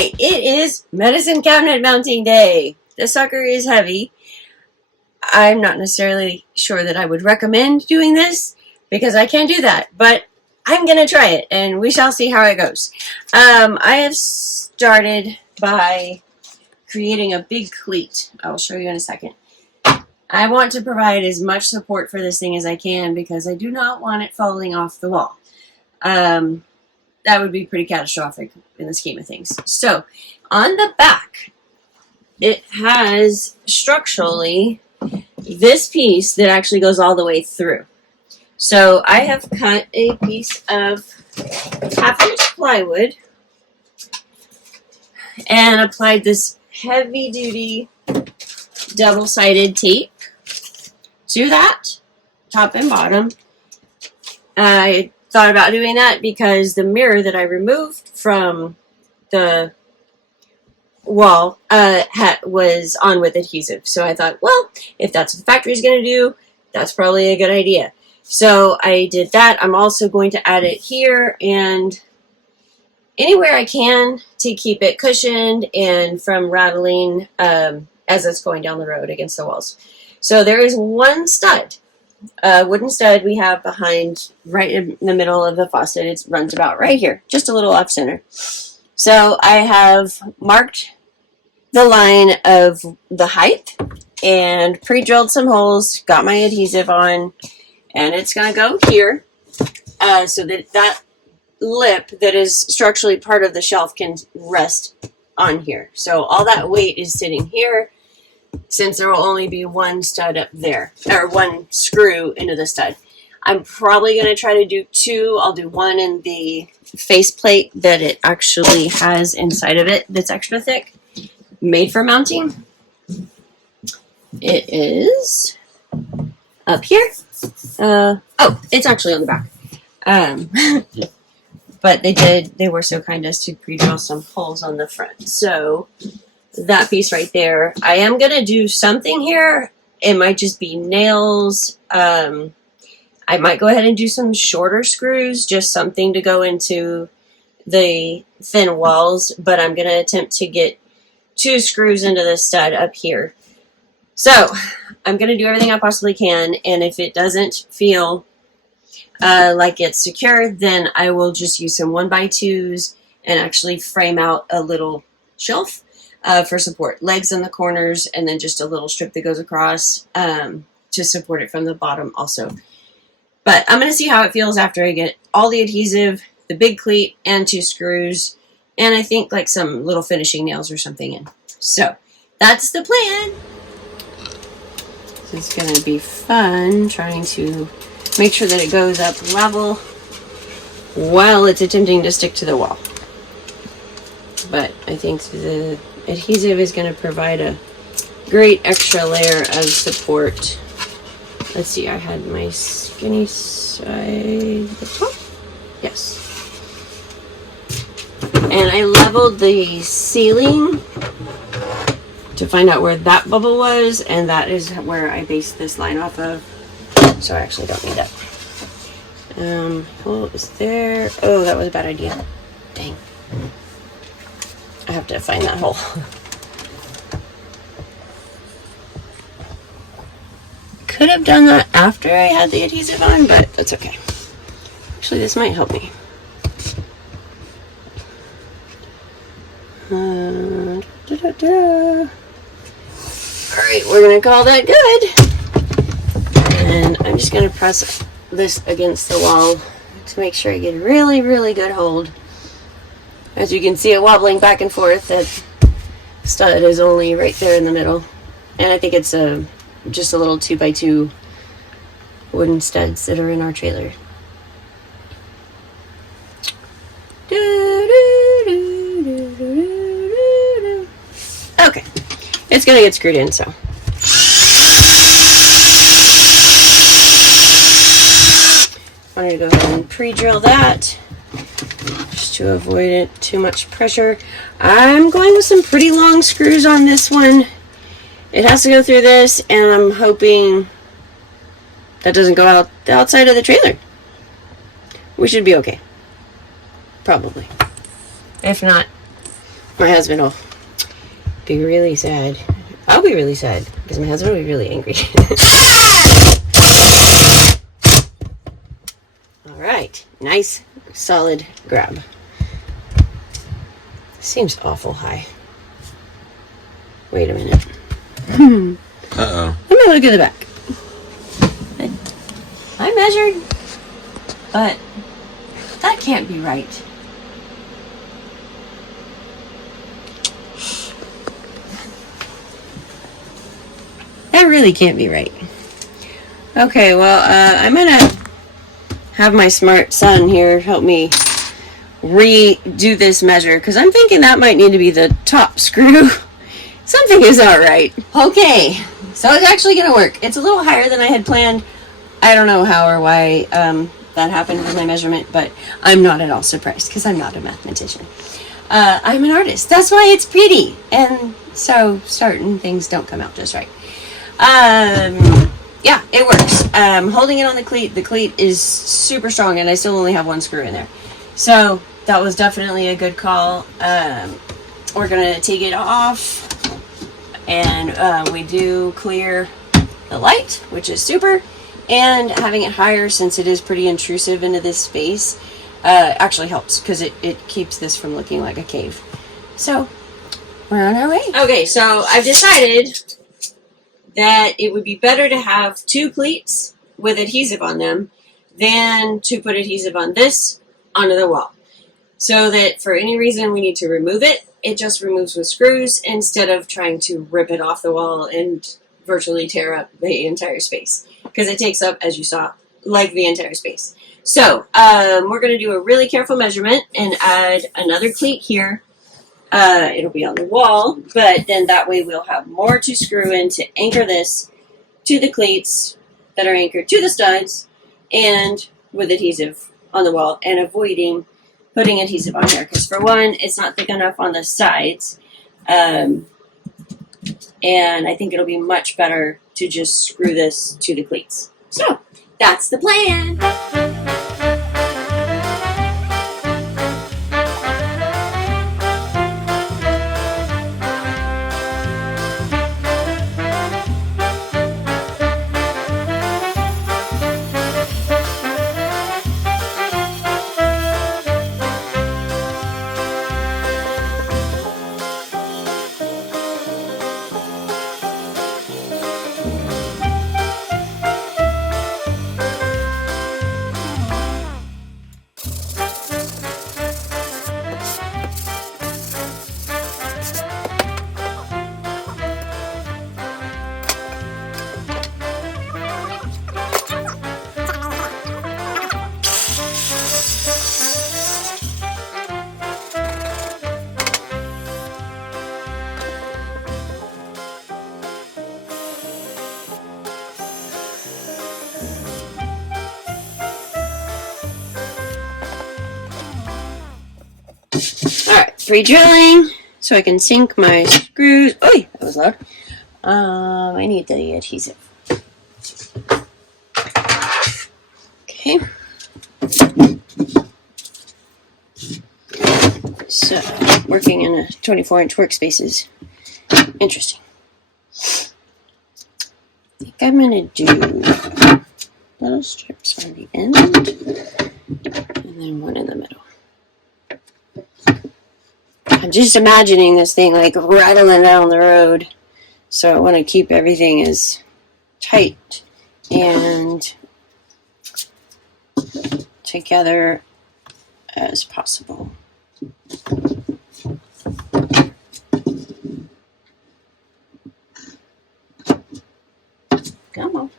Alright, it is medicine cabinet mounting day. This sucker is heavy. I'm not necessarily sure that I would recommend doing this because I can't do that, but I'm going to try it and we shall see how it goes. I have started by creating a big cleat. I'll show you in a second. I want to provide as much support for this thing as I can because I do not want it falling off the wall. That would be pretty catastrophic in the scheme of things. So, on the back, it has structurally this piece that actually goes all the way through. So, I have cut a piece of 1/2 inch plywood and applied this heavy-duty double-sided tape to that, top and bottom. I thought about doing that because the mirror that I removed from the wall was on with adhesive. So I thought, well, if that's what the factory's going to do, that's probably a good idea. So I did that. I'm also going to add it here and anywhere I can to keep it cushioned and from rattling as it's going down the road against the walls. So there is one stud. Wooden stud we have behind right in the middle of the faucet. It runs about right here, just a little off center. So I have marked the line of the height and pre-drilled some holes, got my adhesive on, and it's going to go here so that that lip that is structurally part of the shelf can rest on here. So all that weight is sitting here, since there will only be one stud up there, or one screw into the stud. I'm probably going to try to do 2. I'll do one in the faceplate that it actually has inside of it that's extra thick, made for mounting. It is up here. Oh, it's actually on the back. But they were so kind as to pre-drill some holes on the front. So that piece right there. I am going to do something here. It might just be nails. I might go ahead and do some shorter screws, just something to go into the thin walls, but I'm going to attempt to get 2 screws into the stud up here. So I'm going to do everything I possibly can, and if it doesn't feel like it's secure, then I will just use some 1x2s and actually frame out a little shelf for support. Legs in the corners, and then just a little strip that goes across to support it from the bottom also. But I'm going to see how it feels after I get all the adhesive, the big cleat, and 2 screws, and I think like some little finishing nails or something in. So that's the plan. It's going to be fun trying to make sure that it goes up level while it's attempting to stick to the wall. But I think the adhesive is going to provide a great extra layer of support. Let's see, I had my skinny side at the top. Yes. And I leveled the ceiling to find out where that bubble was, and that is where I based this line off of. So I actually don't need that. Hole is there. Oh, that was a bad idea. Dang. I have to find that hole. Could have done that after I had the adhesive on, but that's okay. Actually, this might help me. Alright, we're going to call that good. And I'm just going to press this against the wall to make sure I get a really, really good hold. As you can see it wobbling back and forth, that stud is only right there in the middle. And I think it's just a little 2x2 wooden studs that are in our trailer. Okay, it's going to get screwed in, so. I'm going to go ahead and pre-drill that just to avoid it too much pressure. I'm going with some pretty long screws on this one. It has to go through this, and I'm hoping that doesn't go out the outside of the trailer. We should be okay. Probably. If not, my husband will be really sad. I'll be really sad because my husband will be really angry. Alright, nice solid grab. Seems awful high. Wait a minute. Uh-oh. Let me look at the back. I measured, but that can't be right. That really can't be right. Okay, well, I'm gonna have my smart son here help me redo this measure, because I'm thinking that might need to be the top screw. Something is not right. Okay, so it's actually gonna work. It's a little higher than I had planned. I don't know how or why that happened with my measurement, but I'm not at all surprised because I'm not a mathematician. I'm an artist. That's why it's pretty. And so certain things don't come out just right. Yeah, it works. Holding it on the cleat. The cleat is super strong and I still only have one screw in there. So that was definitely a good call. We're going to take it off and we do clear the light, which is super. And having it higher, since it is pretty intrusive into this space, actually helps because it keeps this from looking like a cave. So we're on our way. Okay, so I've decided that it would be better to have 2 cleats with adhesive on them than to put adhesive on this onto the wall. So that for any reason we need to remove it, it just removes with screws instead of trying to rip it off the wall and virtually tear up the entire space. Because it takes up, as you saw, like the entire space. So, we're going to do a really careful measurement and add another cleat here. It'll be on the wall, but then that way we'll have more to screw in to anchor this to the cleats that are anchored to the studs and with adhesive on the wall, and avoiding putting adhesive on there. Because for one, it's not thick enough on the sides. And I think it'll be much better to just screw this to the cleats. So, that's the plan. Alright, pre-drilling so I can sink my screws. Oh, that was loud. I need the adhesive. Okay. So, working in a 24-inch workspace is interesting. I think I'm going to do little strips on the end and then one in the middle. I'm just imagining this thing like rattling down the road, so I want to keep everything as tight and together as possible. Come on.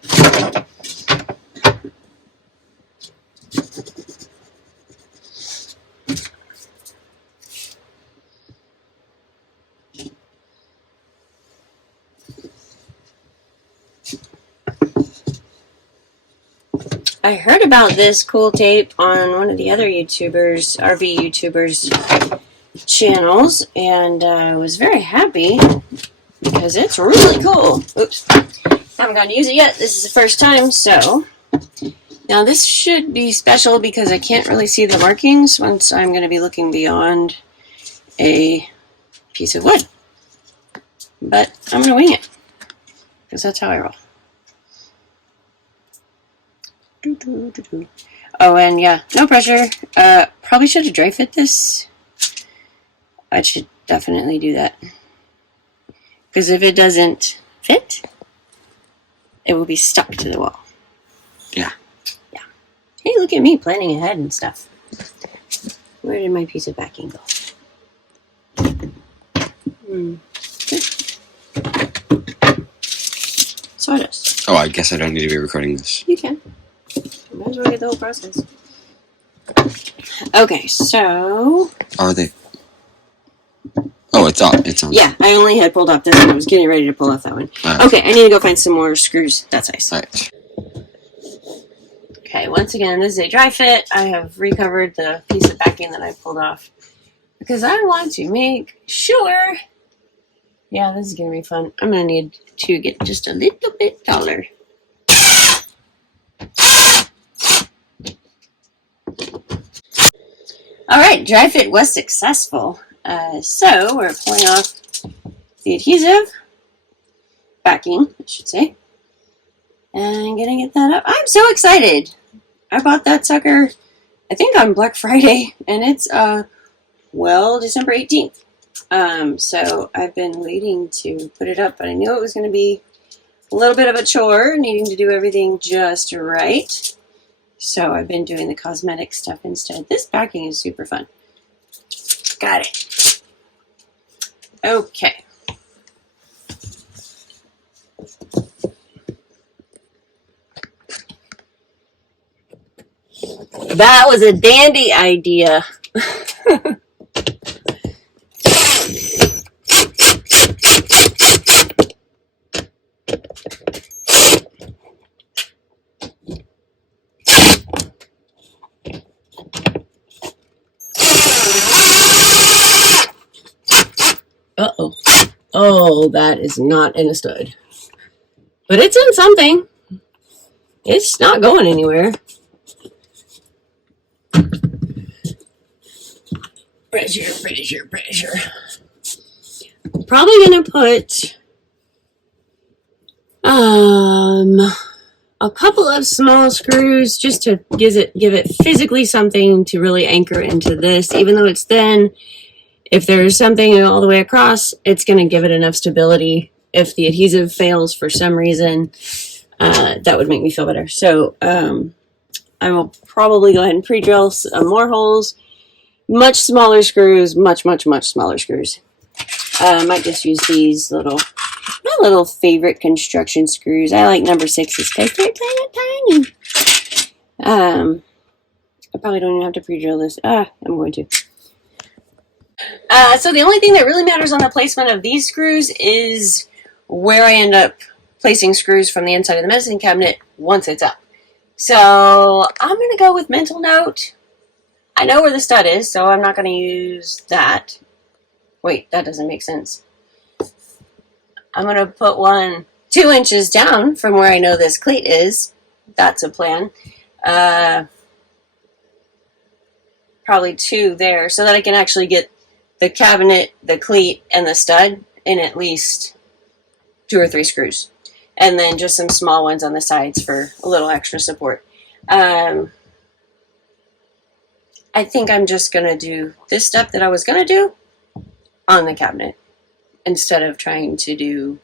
I heard about this cool tape on one of the other YouTubers, RV YouTubers channels, and I was very happy because it's really cool. Oops. Haven't gotten to use it yet. This is the first time, so now this should be special because I can't really see the markings once I'm going to be looking beyond a piece of wood. But I'm going to wing it, because that's how I roll. Oh, and yeah, no pressure. Probably should have dry fit this. I should definitely do that. Because if it doesn't fit, it will be stuck to the wall. Yeah. Yeah. Hey, look at me planning ahead and stuff. Where did my piece of backing go? Sawdust. Oh, I guess I don't need to be recording this. You can. Might as well get the whole process. Okay, so... Are they? Oh, it's on. It's on. Yeah, I only had pulled off this one. I was getting ready to pull off that one. Okay, I need to go find some more screws that size. Alright. Okay, once again, this is a dry fit. I have recovered the piece of backing that I pulled off because I want to make sure. Yeah, this is going to be fun. I'm going to need to get just a little bit taller. Alright, dry fit was successful. So we're pulling off the adhesive backing, I should say, and gonna get that up. I'm so excited! I bought that sucker, I think on Black Friday, and it's well, December 18th. So I've been waiting to put it up, but I knew it was going to be a little bit of a chore, needing to do everything just right. So I've been doing the cosmetic stuff instead. This backing is super fun. Got it. Okay. That was a dandy idea. Uh-oh. Oh, that is not in a stud. But it's in something. It's not going anywhere. Pressure, pressure, pressure. I'm probably going to put a couple of small screws just to give it physically something to really anchor into this. Even though it's thin, if there's something all the way across, it's going to give it enough stability. If the adhesive fails for some reason, that would make me feel better. So I will probably go ahead and pre-drill some more holes. Much smaller screws, much smaller screws. I might just use these my little favorite construction screws. I like number 6s because they're tiny. I probably don't even have to pre-drill this. I'm going to. So the only thing that really matters on the placement of these screws is where I end up placing screws from the inside of the medicine cabinet once it's up. So I'm going to go with mental note. I know where the stud is, so I'm not going to use that. Wait, that doesn't make sense. I'm going to put one 2 inches down from where I know this cleat is. That's a plan. Probably 2 there, so that I can actually get the cabinet, the cleat, and the stud in at least 2 or 3 screws. And then just some small ones on the sides for a little extra support. I think I'm just going to do this step that I was going to do on the cabinet instead of trying to do...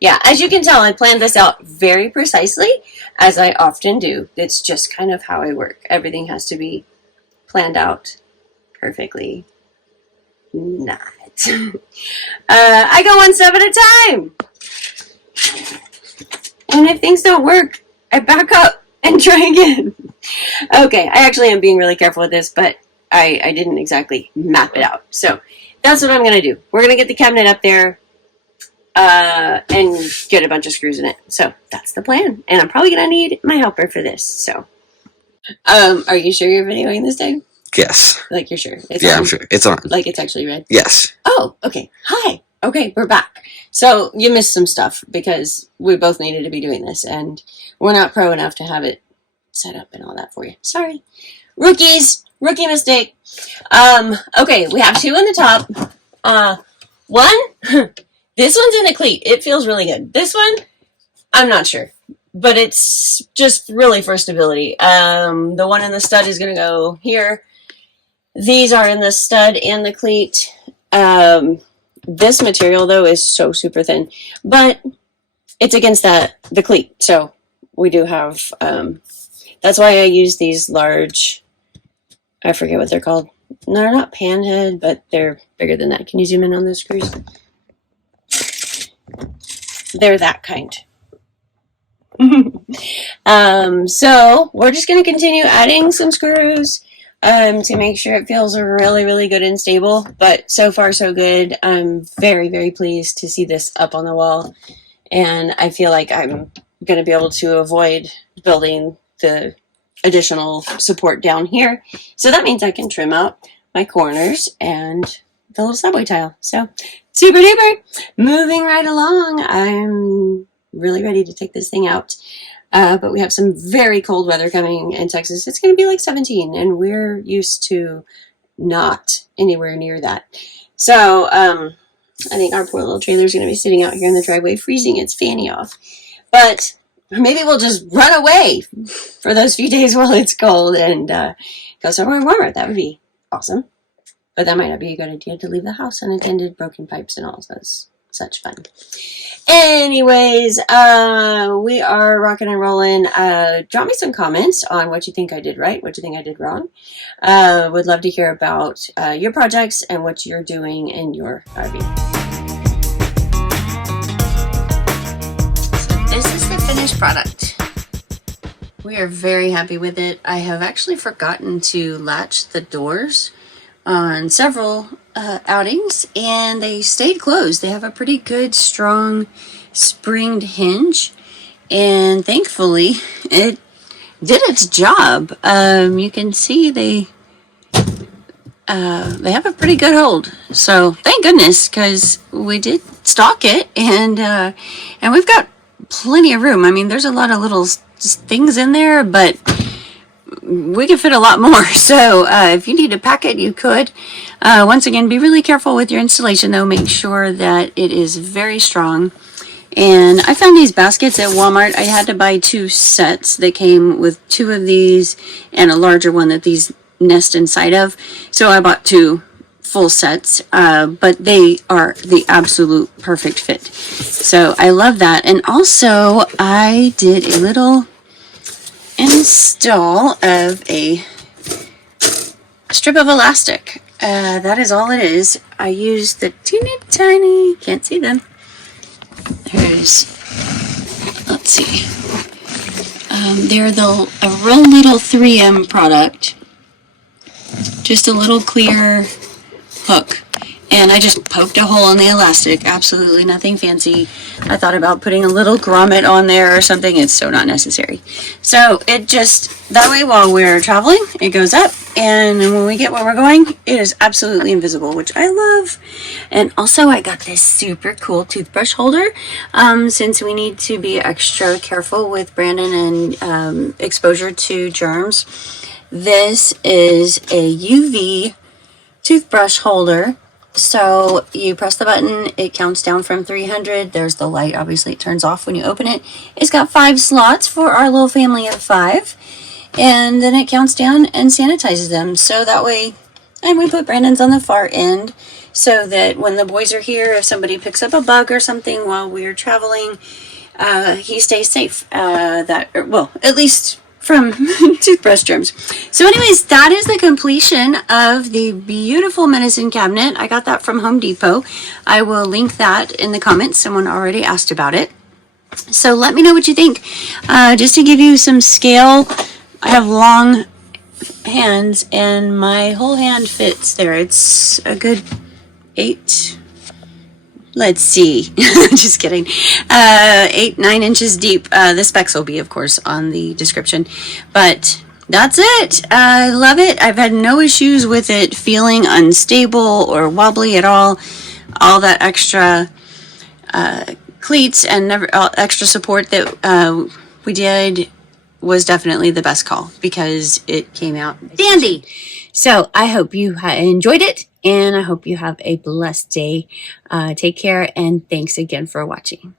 Yeah, as you can tell, I planned this out very precisely, as I often do. It's just kind of how I work. Everything has to be planned out perfectly. Not. I go one step at a time. And if things don't work, I back up and try again. Okay, I actually am being really careful with this, but I didn't exactly map it out. So that's what I'm going to do. We're going to get the cabinet up there and get a bunch of screws in it. So that's the plan. And I'm probably going to need my helper for this. So are you sure you're videoing this, Dave? Yes. Like you're sure? It's yeah, on? I'm sure. It's on. Like it's actually red? Yes. Oh, okay. Hi. Okay, we're back. So you missed some stuff because we both needed to be doing this, and we're not pro enough to have it set up and all that for you. Sorry. Rookies. Rookie mistake. Okay, we have 2 on the top. One, this one's in a cleat. It feels really good. This one, I'm not sure, but it's just really for stability. The one in the stud is going to go here. These are in the stud and the cleat. This material, though, is so super thin, but it's against the cleat. So we do have, that's why I use these large, I forget what they're called. No, they're not panhead, but they're bigger than that. Can you zoom in on those screws? They're that kind. So we're just going to continue adding some screws to make sure it feels really, really good and stable. But so far, so good. I'm very, very pleased to see this up on the wall. And I feel like I'm going to be able to avoid building the additional support down here. So that means I can trim out my corners and the little subway tile. So super duper. Moving right along. I'm really ready to take this thing out. But we have some very cold weather coming in Texas. It's going to be like 17, and we're used to not anywhere near that. So I think our poor little trailer is going to be sitting out here in the driveway freezing its fanny off. But maybe we'll just run away for those few days while it's cold and go somewhere warmer. That would be awesome. But that might not be a good idea to leave the house unattended, broken pipes and all those. Such fun. Anyways, we are rocking and rolling. Drop me some comments on what you think I did right, what you think I did wrong. Would love to hear about your projects and what you're doing in your RV. So this is the finished product. We are very happy with it. I have actually forgotten to latch the doors on several outings, and they stayed closed. They have a pretty good, strong, springed hinge, and thankfully it did its job. You can see they have a pretty good hold. So thank goodness, because we did stock it, and we've got plenty of room. I mean, there's a lot of little things in there, but we can fit a lot more. So if you need to pack it, you could. Once again, be really careful with your installation, though. Make sure that it is very strong. And I found these baskets at Walmart. I had to buy 2 sets. They came with 2 of these and a larger one that these nest inside of. So I bought 2 full sets, but they are the absolute perfect fit. So I love that. And also I did a little install of a strip of elastic. That is all it is. I used the teeny tiny, can't see them. There's, let's see. They're a real little 3M product. Just a little clear hook. And I just poked a hole in the elastic. Absolutely nothing fancy. I thought about putting a little grommet on there or something. It's so not necessary. So it just, that way while we're traveling, it goes up. And when we get where we're going, it is absolutely invisible, which I love. And also I got this super cool toothbrush holder. Since we need to be extra careful with Brandon and exposure to germs. This is a UV toothbrush holder. So you press the button, it counts down from 300. There's the light, obviously it turns off when you open it. It's got 5 slots for our little family of 5. And then it counts down and sanitizes them. So that way, and we put Brandon's on the far end so that when the boys are here, if somebody picks up a bug or something while we're traveling, he stays safe. Well, at least from toothbrush germs. So anyways, that is the completion of the beautiful medicine cabinet. I got that from Home Depot. I will link that in the comments. Someone already asked about it. So let me know what you think. Just to give you some scale, I have long hands and my whole hand fits there. It's a good 8, let's see, just kidding, 8-9 inches deep. The specs will be, of course, on the description, but that's it. I love it. I've had no issues with it feeling unstable or wobbly at all. All that extra cleats and extra support that we did was definitely the best call because it came out dandy. So I hope you enjoyed it. And I hope you have a blessed day. Take care, and thanks again for watching.